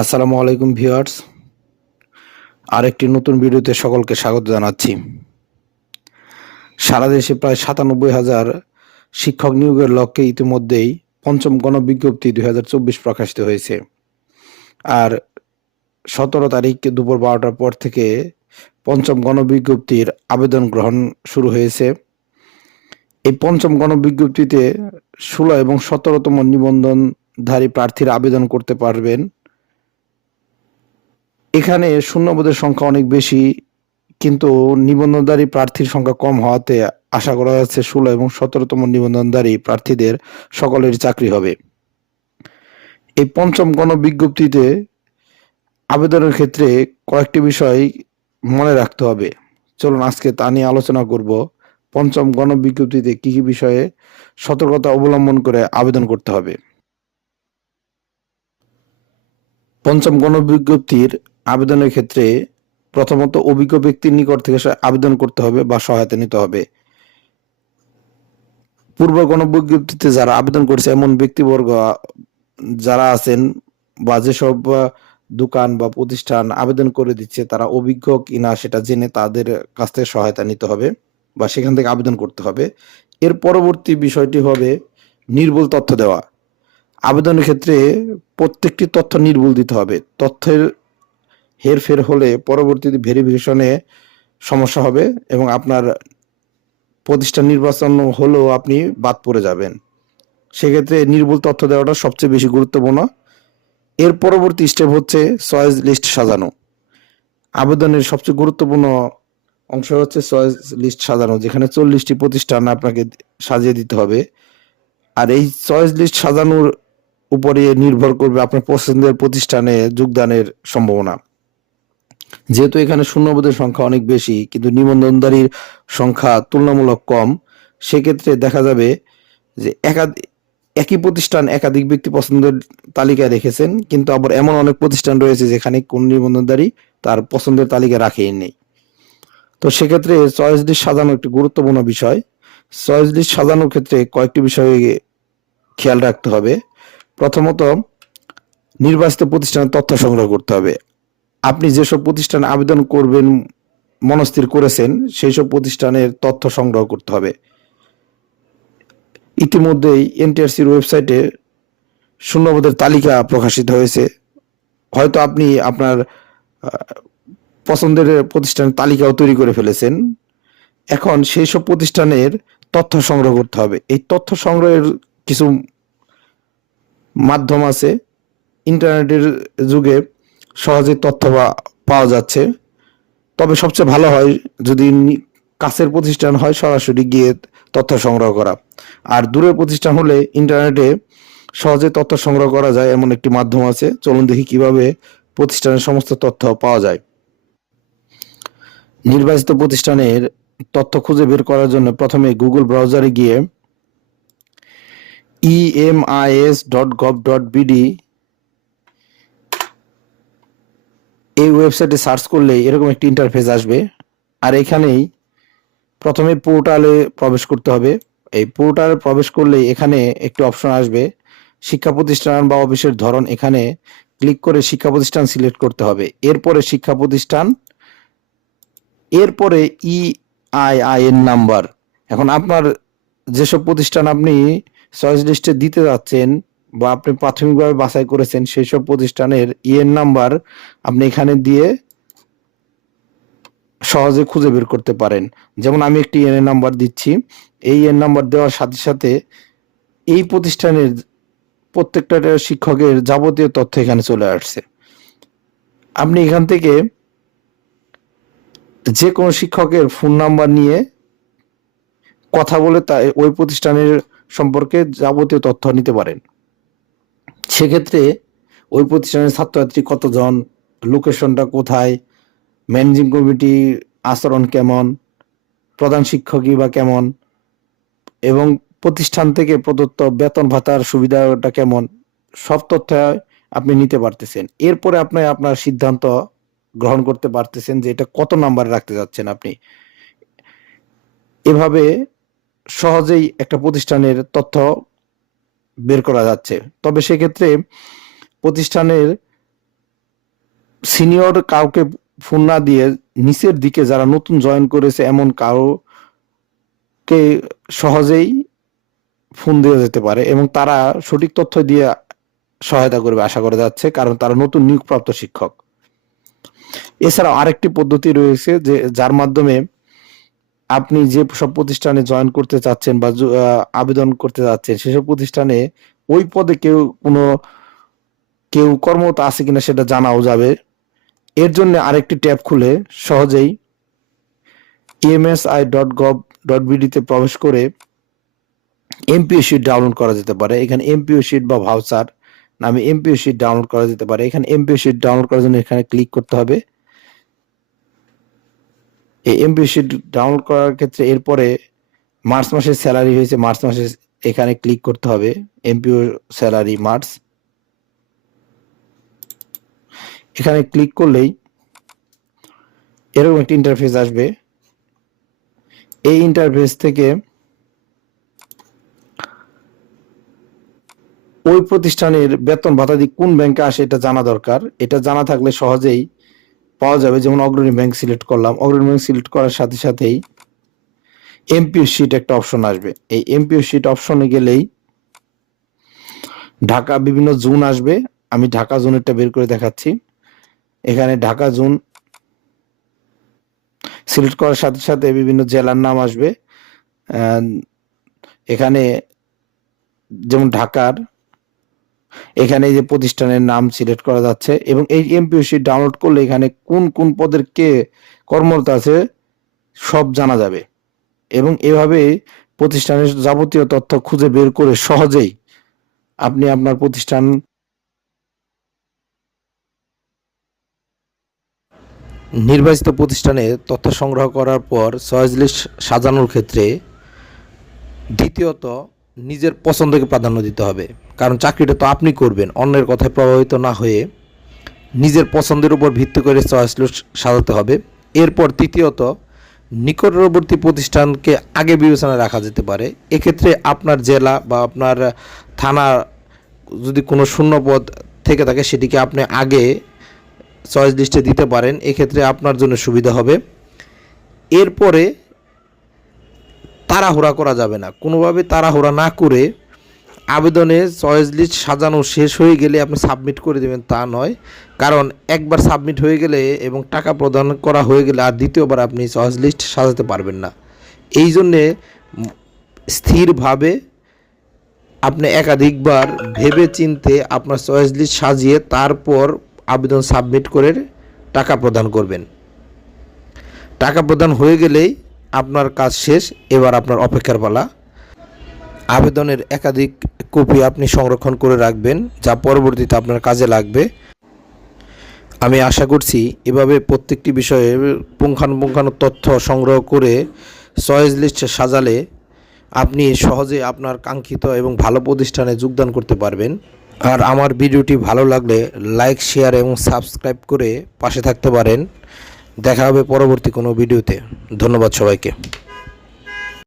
আসসালামু আলাইকুম ভিউয়ার্স। আরেকটি নতুন ভিডিওতে সকলকে স্বাগত জানাচ্ছি। সারা দেশে প্রায় ৯৭,০০০ শিক্ষক নিয়োগের লক্ষ্যে ইতিমধ্যেই পঞ্চম গণবিজ্ঞপ্তি ২০২৪ প্রকাশিত হয়েছে। আর ১৭ তারিখ দুপুর ১২টার পর থেকে পঞ্চম গণবিজ্ঞপ্তির আবেদন গ্রহণ শুরু হয়েছে। এই পঞ্চম গণবিজ্ঞপ্তিতে ১৬ এবং ১৭তম নিবন্ধনধারী প্রার্থীরা আবেদন করতে পারবেন। এখানে শূন্যপদের সংখ্যা অনেক বেশি, কিন্তু নিবন্ধনধারী প্রার্থীর সংখ্যা কম হওয়াতে আশা করা যাচ্ছে ১৬ এবং ১৭তম নিবন্ধনধারী প্রার্থীদের সকলেরই চাকরি হবে। এই পঞ্চম গণবিজ্ঞপ্তিতে আবেদনের ক্ষেত্রে কয়েকটি বিষয় মনে রাখতে হবে। চলুন আজকে তা নিয়ে আলোচনা করব। পঞ্চম গণবিজ্ঞপ্তিতে কি কি বিষয়ে সতর্কতা অবলম্বন করে আবেদন করতে হবে। পঞ্চম গণবিজ্ঞপ্তির আবেদনের ক্ষেত্রে প্রথমত অভিজ্ঞ ব্যক্তির নিকট থেকে আবেদন করতে হবে বা সহায়তা নিতে হবে। পূর্ব গণবিজ্ঞপ্তিতে যারা আবেদন করেছে এমন ব্যক্তিবর্গ যারা আছেন বা যেসব দোকান বা প্রতিষ্ঠান আবেদন করে দিচ্ছে তারা অভিজ্ঞ কিনা সেটা জেনে তাদের কাছ থেকে সহায়তা নিতে হবে বা সেখান থেকে আবেদন করতে হবে। এর পরবর্তী বিষয়টি হবে নির্ভুল তথ্য দেওয়া। আবেদনের ক্ষেত্রে প্রত্যেকটি তথ্য নির্ভুল দিতে হবে। তথ্যের হেরফের হলে পরবর্তীতে ভেরিফিকেশনে সমস্যা হবে এবং আপনার প্রতিষ্ঠান নির্বাচন হলেও আপনি বাদ পড়ে যাবেন। সেক্ষেত্রে নির্ভুল তথ্য দেওয়াটা সবচেয়ে বেশি গুরুত্বপূর্ণ। এর পরবর্তী স্টেপ হচ্ছে চয়েস লিস্ট সাজানো। আবেদনের সবচেয়ে গুরুত্বপূর্ণ অংশ হচ্ছে চয়েস লিস্ট সাজানো, যেখানে ৪০টি প্রতিষ্ঠান আপনাকে সাজিয়ে দিতে হবে। আর এই চয়েস লিস্ট সাজানোর উপরে নির্ভর করবে আপনার পছন্দের প্রতিষ্ঠানে যোগদানের সম্ভাবনা। যেহেতু এখানে শূন্যপদের সংখ্যা অনেক বেশি কিন্তু নিবন্ধনধারীর সংখ্যা তুলনামূলক কম, সেক্ষেত্রে দেখা যাবে যে একই প্রতিষ্ঠান একাধিক ব্যক্তি পছন্দের তালিকায় রেখেছেন, কিন্তু আবার এমন অনেক প্রতিষ্ঠান রয়েছে যেখানে কোন নিবন্ধনধারী তার পছন্দের তালিকায় রাখেই নেই। তো সেক্ষেত্রে চয়েস লিস্ট সাজানো একটি গুরুত্বপূর্ণ বিষয়। চয়েস লিস্ট সাজানোর ক্ষেত্রে কয়েকটি বিষয়ে খেয়াল রাখতে হবে। প্রথমত, নির্বাচিত প্রতিষ্ঠানের তথ্য সংগ্রহ করতে হবে। আপনি যেসব প্রতিষ্ঠানে আবেদন করবেন মনস্থির করেছেন সেই সব প্রতিষ্ঠানের তথ্য সংগ্রহ করতে হবে। ইতিমধ্যেই এনটিআরসির ওয়েবসাইটে শূন্যপদের তালিকা প্রকাশিত হয়েছে। হয়তো আপনি আপনার পছন্দের প্রতিষ্ঠানের তালিকাও তৈরি করে ফেলেছেন। এখন সেই সব প্রতিষ্ঠানের তথ্য সংগ্রহ করতে হবে। এই তথ্য সংগ্রহের কিছু মাধ্যম আছে। ইন্টারনেটের যুগে সহজে তথ্য পাওয়া যাচ্ছে, তবে সবচেয়ে ভালো হয় যদি কাছের প্রতিষ্ঠান হয় সরাসরি গিয়ে তথ্য সংগ্রহ করা। আর দূরের প্রতিষ্ঠান হলে ইন্টারনেটে সহজে তথ্য সংগ্রহ করা যায় এমন একটি মাধ্যম আছে। চলুন দেখি কিভাবে প্রতিষ্ঠানের সমস্ত তথ্য পাওয়া যায়। নির্বাচিত প্রতিষ্ঠানের তথ্য খুঁজে বের করার জন্য প্রথমে গুগল ব্রাউজারে গিয়ে emis.gov.bd এই ওয়েবসাইটে সার্চ করলে এরকম একটি ইন্টারফেস আসবে। আর এখানেই প্রথমে পোর্টালে প্রবেশ করতে হবে। এই পোর্টালে প্রবেশ করলে এখানে একটি অপশন আসবে শিক্ষা প্রতিষ্ঠান বা অফিসের ধরন। এখানে ক্লিক করে শিক্ষা প্রতিষ্ঠান সিলেক্ট করতে হবে। এরপরে শিক্ষা প্রতিষ্ঠান, এরপরে EIN নাম্বার। এখন আপনার যেসব প্রতিষ্ঠান আপনি চয়েস লিস্টে দিতে যাচ্ছেন বা আপনি প্রাথমিকভাবে বাছাই করেছেন সেই সব প্রতিষ্ঠানের EN নাম্বার আপনি এখানে দিয়ে সহজে খুঁজে বের করতে পারেন। যেমন আমি একটি EN নাম্বার দিচ্ছি। এই EN নাম্বার দেওয়ার সাথে সাথে এই প্রতিষ্ঠানের প্রত্যেকটা শিক্ষকের যাবতীয় তথ্য এখানে চলে আসছে। আপনি এখান থেকে যে কোনো শিক্ষকের ফোন নাম্বার নিয়ে কথা বলে তা ওই প্রতিষ্ঠানের সম্পর্কে যাবতীয় তথ্য নিতে পারেন। সেক্ষেত্রে ওই প্রতিষ্ঠানের ছাত্রছাত্রী কতজন, লোকেশনটা কোথায়, ম্যানেজিং কমিটির আচরণ কেমন, প্রধান শিক্ষকই বা কেমন, এবং প্রতিষ্ঠান থেকে প্রদত্ত বেতন ভাতার সুবিধাটা কেমন, সব তথ্য আপনি নিতে পারতেছেন। এরপরে আপনি আপনার সিদ্ধান্ত গ্রহণ করতে পারতেছেন যে এটা কত নাম্বার রাখতে যাচ্ছেন আপনি। এভাবে সহজেই একটা প্রতিষ্ঠানের তথ্য বের করা যাচ্ছে। তবে সেক্ষেত্রে প্রতিষ্ঠানের সিনিয়র কাউকে ফোন না দিয়ে নিচের দিকে যারা নতুন জয়েন করেছে এমন কাউকে সহজেই ফোন দেওয়া যেতে পারে এবং তারা সঠিক তথ্য দিয়ে সহায়তা করবে আশা করা যাচ্ছে, কারণ তারা নতুন নিয়োগপ্রাপ্ত শিক্ষক। এছাড়াও আরেকটি পদ্ধতি রয়েছে যে যার মাধ্যমে আপনি যে সব প্রতিষ্ঠানে জয়েন করতে চাচ্ছেন বা আবেদন করতে যাচ্ছেন সেসব প্রতিষ্ঠানে ওই পদে কেউ কর্মরত আছে কিনা সেটা জানাও যাবে। এর জন্য আরেকটি ট্যাব খুলে সহজেই emsi.gov.bd তে প্রবেশ করে এমপিও শিট ডাউনলোড করা যেতে পারে। এখানে এমপিও শিট বা ভাউচার নামে এমপিও শিট ডাউনলোড করা যেতে পারে। এখানে এমপিও শিট ডাউনলোড করার জন্য এখানে ক্লিক করতে হবে। এই এমপিও শিট ডাউনলোড করার ক্ষেত্রে এরপরে মার্চ মাসের স্যালারি হয়েছে, মার্চ মাসে এখানে ক্লিক করতে হবে এমপিও স্যালারি মার্চ। এখানে ক্লিক করলেই এরকম একটি ইন্টারফেস আসবে। এই ইন্টারফেস থেকে ওই প্রতিষ্ঠানের বেতন ভাতাদি কোন ব্যাংকে আসে এটা জানা দরকার। এটা জানা থাকলে সহজেই পাওয়া যাবে। যেমন অগ্রণী ব্যাংক সিলেক্ট করলাম, অগ্রণী ব্যাংক সিলেক্ট করার সাথে সাথেই এমপিও শিট একটা অপশন আসবে। এই এমপিও শিট অপশনে গেলেই ঢাকা বিভিন্ন জোন আসবে। আমি ঢাকা জোনেরটা বের করে দেখাচ্ছি। এখানে ঢাকা জোন সিলেক্ট করার সাথে সাথে বিভিন্ন জেলার নাম আসবে। এখানে যেমন ঢাকার এখানে যে প্রতিষ্ঠানের নাম সিলেক্ট করা যাচ্ছে এবং এই এমপিও শিট ডাউনলোড করলে এখানে কোন কোন পদের কে কর্মরত আছে সব জানা যাবে এবং এভাবে প্রতিষ্ঠানের যাবতীয় তথ্য খুঁজে বের করে সহজেই আপনি আপনার প্রতিষ্ঠান নির্বাচিত প্রতিষ্ঠানে তথ্য সংগ্রহ করার পর চয়েস লিস্ট সাজানোর ক্ষেত্রে দ্বিতীয়ত নিজের পছন্দকে প্রাধান্য দিতে হবে, কারণ চাকরিটা তো আপনি করবেন, অন্যের কথায় প্রভাবিত না হয়ে নিজের পছন্দের উপর ভিত্তি করে চয়েস লিস্ট সাজাতে হবে। এরপর তৃতীয়ত নিকটবর্তী প্রতিষ্ঠানকে আগে বিবেচনায় রাখা যেতে পারে। এক্ষেত্রে আপনার জেলা বা আপনার থানা যদি কোনো শূন্য পদ থেকে থাকে সেটিকে আপনি আগে চয়েস লিস্টে দিতে পারেন, এক্ষেত্রে আপনার জন্য সুবিধা হবে। এরপরে তাড়াহুড়া করা যাবে না, কোনোভাবে তাড়াহুড়া না করে আবেদনে চয়েস লিস্ট সাজানো শেষ হয়ে গেলে আপনি সাবমিট করে দেবেন তা নয়, কারণ একবার সাবমিট হয়ে গেলে এবং টাকা প্রদান করা হয়ে গেলে আর দ্বিতীয়বার আপনি চয়েস লিস্ট সাজাতে পারবেন না। এই জন্যে স্থিরভাবে আপনি একাধিকবার ভেবে চিনতে আপনার চয়েস লিস্ট সাজিয়ে তারপর আবেদন সাবমিট করে টাকা প্রদান করবেন। টাকা প্রদান হয়ে গেলেই আপনার কাজ শেষ, এবার আপনার অপেক্ষার পালা। আবেদনের একাধিক কপি আপনি সংরক্ষণ করে রাখবেন যা পরবর্তীতে আপনার কাজে লাগবে। আমি আশা করছি এভাবে প্রত্যেকটি বিষয়ে পুঙ্খানুপুঙ্খানু তথ্য সংগ্রহ করে চয়েস লিস্ট সাজালে আপনি সহজে আপনার কাঙ্ক্ষিত এবং ভালো প্রতিষ্ঠানে যোগদান করতে পারবেন। আর আমার ভিডিওটি ভালো লাগলে লাইক, শেয়ার এবং সাবস্ক্রাইব করে পাশে থাকতে পারেন। দেখা হবে পরবর্তী কোনো ভিডিওতে। ধন্যবাদ সবাইকে।